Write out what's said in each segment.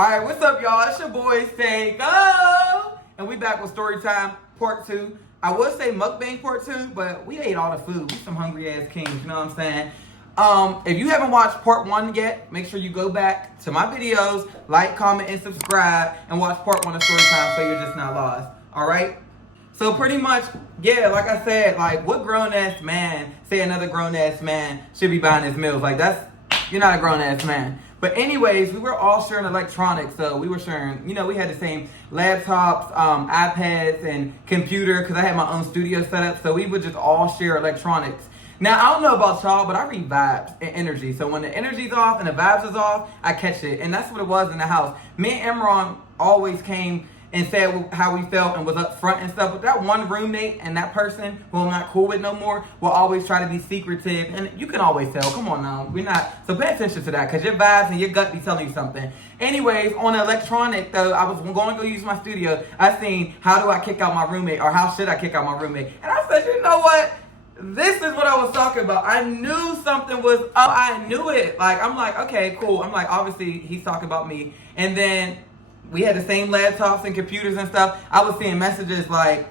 Alright, what's up, y'all? It's your boy, Saiko. And we back with Storytime Part 2. I would say mukbang Part 2, but we ate all the food. We some hungry ass kings, you know what I'm saying? If you haven't watched Part 1 yet, make sure you go back to my videos, like, comment, and subscribe, and watch Part 1 of Storytime so you're just not lost. Alright? So pretty much, yeah, like I said, like, what grown-ass man say another grown-ass man should be buying his meals? Like, you're not a grown-ass man. But anyways, we were all sharing electronics, so we were sharing, we had the same laptops, iPads, and computer, because I had my own studio set up, so we would just all share electronics. Now, I don't know about y'all, but I read vibes and energy. So when the energy's off and the vibes is off, I catch it. And that's what it was in the house. Me and Imran always came and said how we felt and was up front and stuff. But that one roommate and that person who I'm not cool with no more will always try to be secretive. And you can always tell. Come on now. We're not. So pay attention to that because your vibes and your gut be telling you something. Anyways, on electronic though, I was going to go use my studio. I seen how do I kick out my roommate or how should I kick out my roommate. And I said, you know what? This is what I was talking about. I knew something was up. I knew it. Like, I'm like, okay, cool. I'm like, obviously he's talking about me. And then we had the same laptops and computers and stuff. I was seeing messages like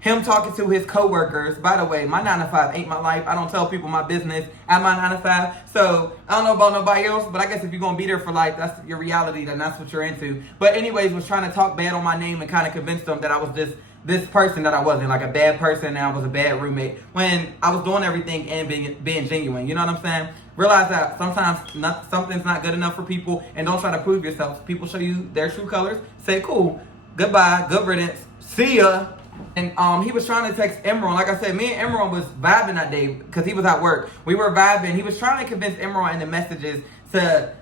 him talking to his coworkers. By the way, my 9 to 5 ain't my life. I don't tell people my business at my 9 to 5. So I don't know about nobody else, but I guess if you're gonna be there for life, that's your reality, then that's what you're into. But anyways, was trying to talk bad on my name and kind of convince them that I was this person that I wasn't, like a bad person and I was a bad roommate. When I was doing everything and being genuine, you know what I'm saying? Realize that sometimes something's not good enough for people, and don't try to prove yourself. People show you their true colors. Say, cool, goodbye, good riddance, see ya. And he was trying to text Imran. Like I said, me and Imran was vibing that day because he was at work. We were vibing. He was trying to convince Imran in the messages to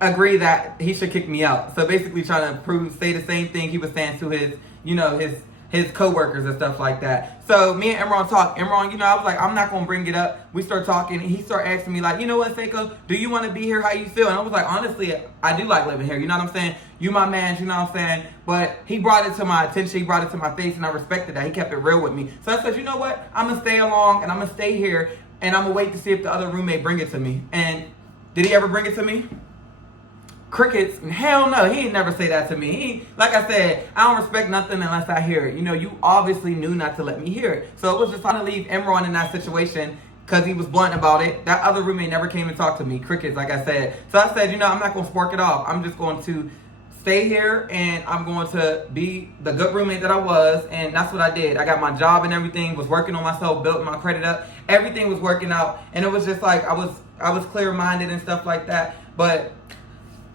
agree that he should kick me out. So basically trying to say the same thing he was saying to his co-workers and stuff like that. So me and Imran talked. Imran, I was like, I'm not going to bring it up. We start talking. And he started asking me like, you know what, Saiko, do you want to be here? How you feel? And I was like, honestly, I do like living here. You know what I'm saying? You my man, you know what I'm saying? But he brought it to my attention. He brought it to my face, and I respected that. He kept it real with me. So I said, you know what? I'm going to stay along, and I'm going to stay here, and I'm going to wait to see if the other roommate bring it to me. And did he ever bring it to me? Crickets? Hell no, he ain't never say that to me. Like I said, I don't respect nothing unless I hear it. You obviously knew not to let me hear it. So it was just trying to leave Imran in that situation because he was blunt about it. That other roommate never came and talked to me. Crickets, like I said. So I said, I'm not going to spark it off. I'm just going to stay here and I'm going to be the good roommate that I was. And that's what I did. I got my job and everything, was working on myself, built my credit up. Everything was working out. And it was just like I was clear-minded and stuff like that. But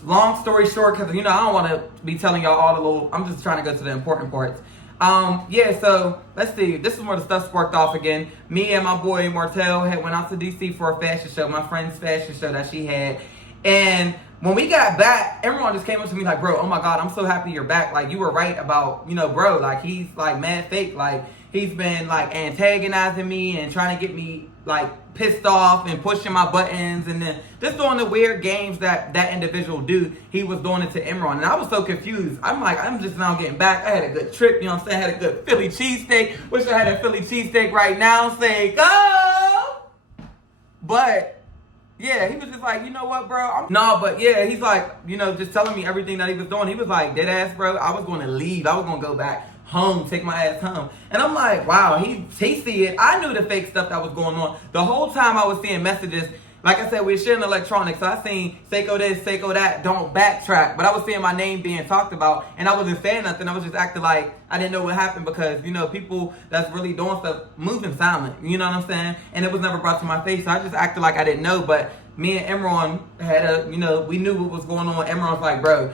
long story short, because, I don't want to be telling y'all all the little, I'm just trying to go to the important parts. So let's see. This is where the stuff sparked off again. Me and my boy Martel had went out to DC for a fashion show, my friend's fashion show that she had. And when we got back, everyone just came up to me like, bro, oh my God, I'm so happy you're back. Like, you were right about, bro, like, he's like mad fake. Like, he's been like antagonizing me and trying to get me like pissed off and pushing my buttons and then just doing the weird games that individual do. He was doing it to Imran, and I was so confused. I'm like, I'm just now getting back. I had a good trip, what I'm saying? I had a good Philly cheesesteak. Wish I had a Philly cheesesteak right now. Say go! But yeah, he was just like, you know what, bro? He's like, just telling me everything that he was doing. He was like, dead ass, bro. I was going to leave. I was going to go back home, take my ass home. And I'm like, wow, he see it. I knew the fake stuff that was going on. The whole time I was seeing messages, like I said, we were sharing electronics. So I seen Saiko this, Saiko that, don't backtrack. But I was seeing my name being talked about, and I wasn't saying nothing. I was just acting like I didn't know what happened because, people that's really doing stuff, moving silent. You know what I'm saying? And it was never brought to my face. So I just acted like I didn't know. But me and Imran had we knew what was going on. Imran was like, bro,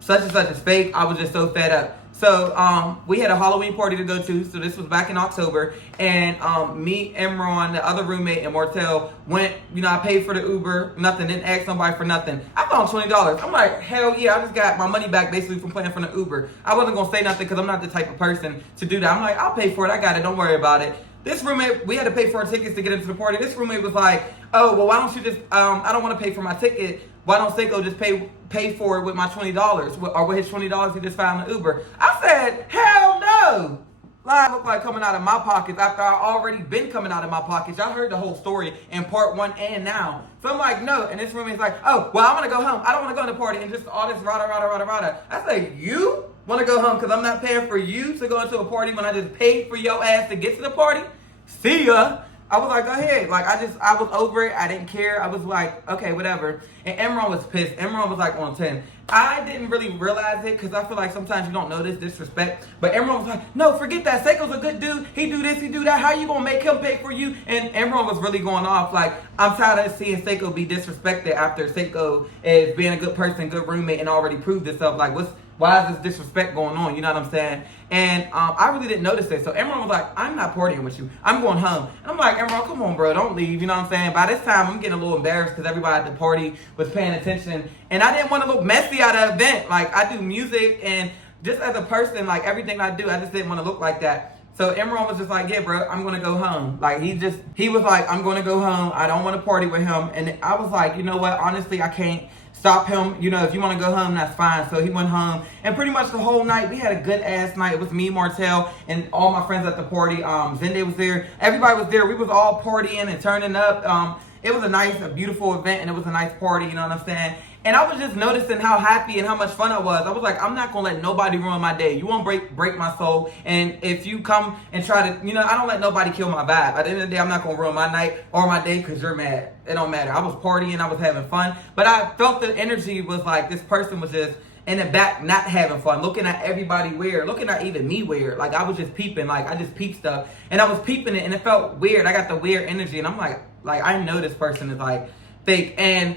such and such is fake. I was just so fed up. So we had a Halloween party to go to. So this was back in October. And me, Imran, the other roommate, and Martel went, I paid for the Uber, nothing, didn't ask somebody for nothing. I found $20. I'm like, hell yeah, I just got my money back basically from paying for the Uber. I wasn't going to say nothing because I'm not the type of person to do that. I'm like, I'll pay for it. I got it. Don't worry about it. This roommate, we had to pay for our tickets to get into the party. This roommate was like, oh, well, why don't you just, I don't want to pay for my ticket. Why don't Saiko just pay for it with my $20 or with his $20 he just found in the Uber? I said, hell no. Lie look like coming out of my pockets after I already been coming out of my pockets. Y'all heard the whole story in part 1 and now. So I'm like, no. And this roommate's like, oh, well, I'm going to go home. I don't want to go to the party. And just all this rada. I say, you want to go home because I'm not paying for you to go into a party when I just paid for your ass to get to the party? See ya. I was like, go ahead. Like, I was over it. I didn't care. I was like, okay, whatever. And Emron was pissed. Emron was like on 10. I didn't really realize it because I feel like sometimes you don't notice disrespect. But Emron was like, no, forget that. Saiko's a good dude. He do this, he do that. How you going to make him pay for you? And Emron was really going off. Like, I'm tired of seeing Saiko be disrespected after Saiko is being a good person, good roommate, and already proved itself. Like, why is this disrespect going on? You know what I'm saying? And I really didn't notice it. So Emron was like, I'm not partying with you. I'm going home. And I'm like, Emron, come on, bro. Don't leave. You know what I'm saying? By this time, I'm getting a little embarrassed because everybody at the party was paying attention. And I didn't want to look messy at the event. Like, I do music. And just as a person, like, everything I do, I just didn't want to look like that. So Emron was just like, yeah, bro, I'm going to go home. Like, he was like, I'm going to go home. I don't want to party with him. And I was like, you know what? Honestly, I can't stop him. You know, if you want to go home, that's fine. So he went home. And pretty much the whole night, we had a good ass night. It was me, Martell, and all my friends at the party. Zende was there. Everybody was there. We was all partying and turning up. It was a beautiful event, and it was a nice party, you know what I'm saying? And I was just noticing how happy and how much fun I was. I was like, I'm not going to let nobody ruin my day. You won't break my soul. And if you come and try to, you know, I don't let nobody kill my vibe. At the end of the day, I'm not going to ruin my night or my day because you're mad. It don't matter. I was partying. I was having fun. But I felt the energy was like this person was just in the back not having fun, looking at everybody weird, looking at even me weird. Like, I was just peeping. Like, I just peeped stuff. And I was peeping it, and it felt weird. I got the weird energy. And I'm like, I know this person is, like, fake. And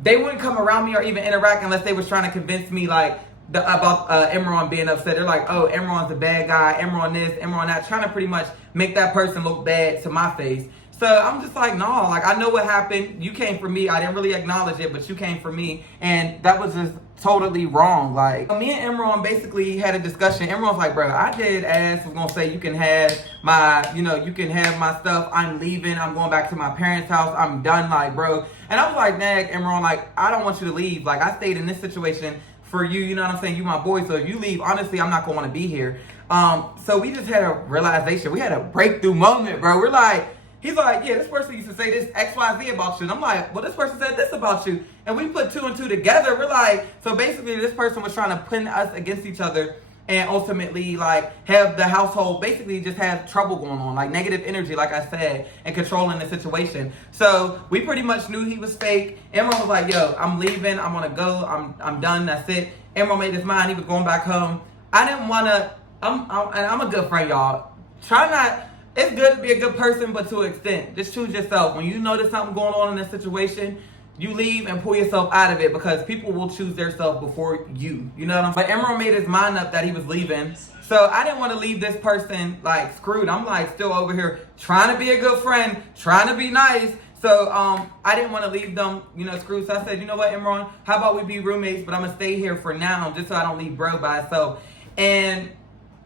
they wouldn't come around me or even interact unless they was trying to convince me, like, about Emron being upset. They're like, oh, Emron's a bad guy, Emron this, Emron that, trying to pretty much make that person look bad to my face. So I'm just like, no, like, I know what happened. You came for me. I didn't really acknowledge it, but you came for me. And that was just totally wrong. Like, me and Emron basically had a discussion. Emron's like, bro, I did ask, was gonna say you can have my, you know, you can have my stuff. I'm leaving. I'm going back to my parents' house. I'm done, like, bro. And I was like, nag, Emron, like, I don't want you to leave. Like, I stayed in this situation for you, you know what I'm saying? You my boy, so if you leave, honestly, I'm not gonna want to be here. So we just had a realization. We had a breakthrough moment, bro. We're like, he's like, yeah, this person used to say this X, Y, Z about you. And I'm like, well, this person said this about you. And we put 2 and 2 together. We're like, so basically this person was trying to pin us against each other and ultimately, like, have the household basically just have trouble going on, like negative energy, like I said, and controlling the situation. So we pretty much knew he was fake. Emron was like, yo, I'm leaving. I'm going to go. I'm done. That's it. Emron made his mind. He was going back home. I didn't want to, and I'm a good friend, y'all. Try not, it's good to be a good person, but to an extent. Just choose yourself. When you notice something going on in a situation, you leave and pull yourself out of it because people will choose their self before you. You know what I'm saying? But Emron made his mind up that he was leaving. So I didn't want to leave this person, like, screwed. I'm, like, still over here trying to be a good friend, trying to be nice. So I didn't want to leave them, you know, screwed. So I said, you know what, Emron? How about we be roommates, but I'm going to stay here for now just so I don't leave bro by himself. And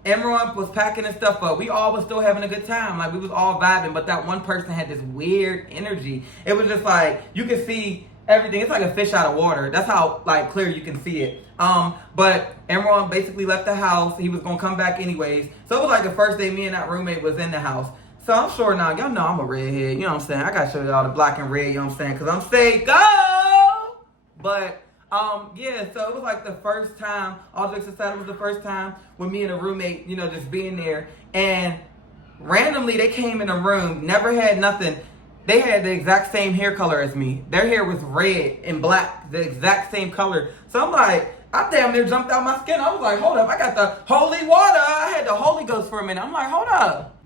Emron was packing his stuff up. We all was still having a good time. Like, we was all vibing, but that one person had this weird energy. It was just like, you could see everything. It's like a fish out of water. That's how, like, clear you can see it. But Emron basically left the house. He was going to come back anyways. So it was like the first day me and that roommate was in the house. So I'm sure now, y'all know I'm a redhead. You know what I'm saying? I got to show y'all the black and red, you know what I'm saying? Because I'm Saiko! But yeah, so it was like the first time, all jokes aside, it was the first time with me and a roommate, you know, just being there. And randomly, they came in the room, never had nothing. They had the exact same hair color as me. Their hair was red and black, the exact same color. So I'm like, I damn near jumped out my skin. I was like, hold up, I got the holy water. I had the Holy Ghost for a minute. I'm like, hold up.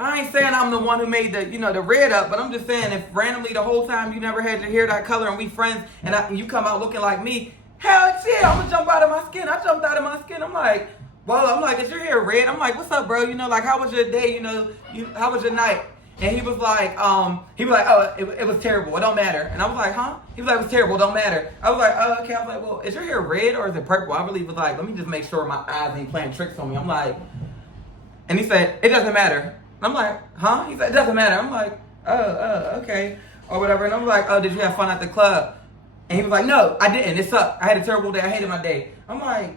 I ain't saying I'm the one who made the, you know, the red up, but I'm just saying if randomly the whole time you never had your hair that color and we friends and you come out looking like me, hell yeah, I'm gonna jump out of my skin. I jumped out of my skin. I'm like, well, I'm like, is your hair red? I'm like, what's up, bro? You know, like, how was your day? You know, how was your night? And he was like, oh, it was terrible. It don't matter. And I was like, huh? He was like, it was terrible. It don't matter. I was like, oh, okay. I was like, well, is your hair red or is it purple? I really was like, let me just make sure my eyes ain't playing tricks on me. I'm like, and he said, it doesn't matter. I'm like, huh? He said, it doesn't matter. I'm like, oh, okay. Or whatever. And I'm like, oh, did you have fun at the club? And he was like, no, I didn't. It sucked. I had a terrible day. I hated my day. I'm like,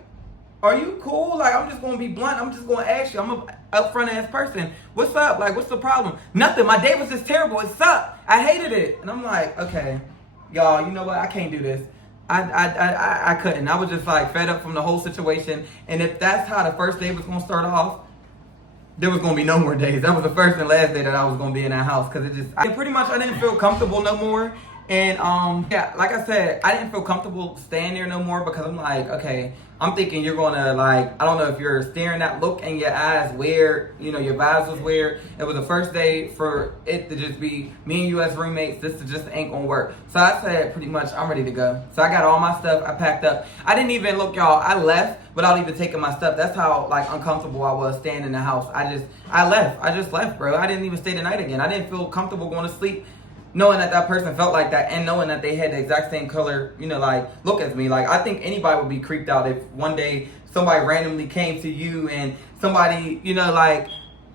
are you cool? Like, I'm just gonna be blunt. I'm just gonna ask you. I'm a upfront ass person. What's up? Like, what's the problem? Nothing. My day was just terrible. It sucked. I hated it. And I'm like, okay, y'all, you know what? I can't do this. I couldn't. I was just like fed up from the whole situation. And if that's how the first day was gonna start off, there was gonna be no more days. That was the first and last day that I was gonna be in that house, because pretty much I didn't feel comfortable no more. And yeah, like I said, I didn't feel comfortable staying there no more, because I'm like, okay, I'm thinking you're gonna, like, I don't know if you're staring, that look in your eyes weird, you know, your vibes was weird. It was the first day for it to just be me and you as roommates. This just ain't gonna work. So I said pretty much I'm ready to go. So I got all my stuff, I packed up. I didn't even look, y'all, I left without even taking my stuff. That's how like uncomfortable I was staying in the house. I just left, bro. I didn't even stay the night again. I didn't feel comfortable going to sleep knowing that that person felt like that, and knowing that they had the exact same color, you know, like, look as me. Like, I think anybody would be creeped out if one day somebody randomly came to you and somebody, you know, like,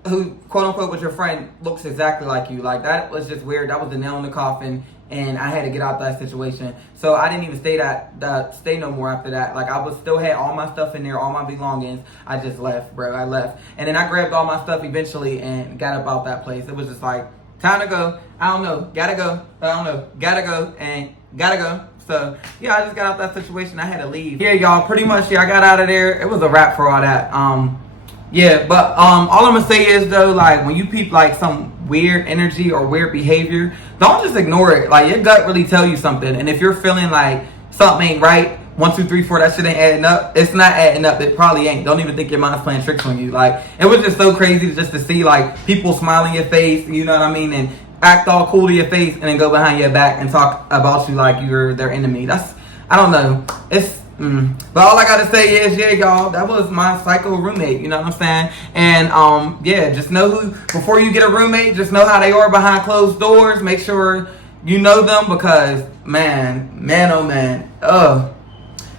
who, quote unquote, was your friend, looks exactly like you. Like, that was just weird. That was the nail in the coffin, and I had to get out that situation. So I didn't even stay no more after that. Like, I still had all my stuff in there, all my belongings. I just left, bro. I left. And then I grabbed all my stuff eventually and got up out that place. It was just like, time to go. I don't know. Gotta go. I don't know. Gotta go. And gotta go. So, yeah, I just got out that situation. I had to leave. Yeah, y'all, pretty much, yeah, I got out of there. It was a wrap for all that. Yeah, but all I'm gonna say is, though, like, when you peep, like, some weird energy or weird behavior, don't just ignore it. Like, your gut really tell you something. And if you're feeling like something ain't right, 1, 2, 3, 4, that shit ain't adding up. It's not adding up. It probably ain't. Don't even think your mind's playing tricks on you. Like, it was just so crazy just to see, like, people smile in your face, you know what I mean, and act all cool to your face, and then go behind your back and talk about you like you're their enemy. That's, I don't know. It's, But all I gotta say is, yeah, y'all, that was my psycho roommate, you know what I'm saying? And, yeah, just know who, before you get a roommate, just know how they are behind closed doors. Make sure you know them, because, man, oh man,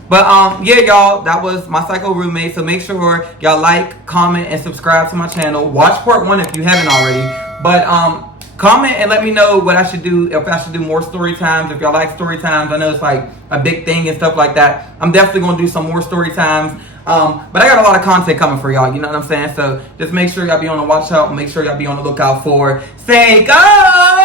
But, yeah, y'all, that was my psycho roommate. So make sure y'all like, comment, and subscribe to my channel. Watch part 1 if you haven't already. But, comment and let me know what I should do, if I should do more story times, if y'all like story times. I know it's like a big thing and stuff like that. I'm definitely going to do some more story times. But I got a lot of content coming for y'all, you know what I'm saying? So just make sure y'all be on the watch out. Make sure y'all be on the lookout for Seiko.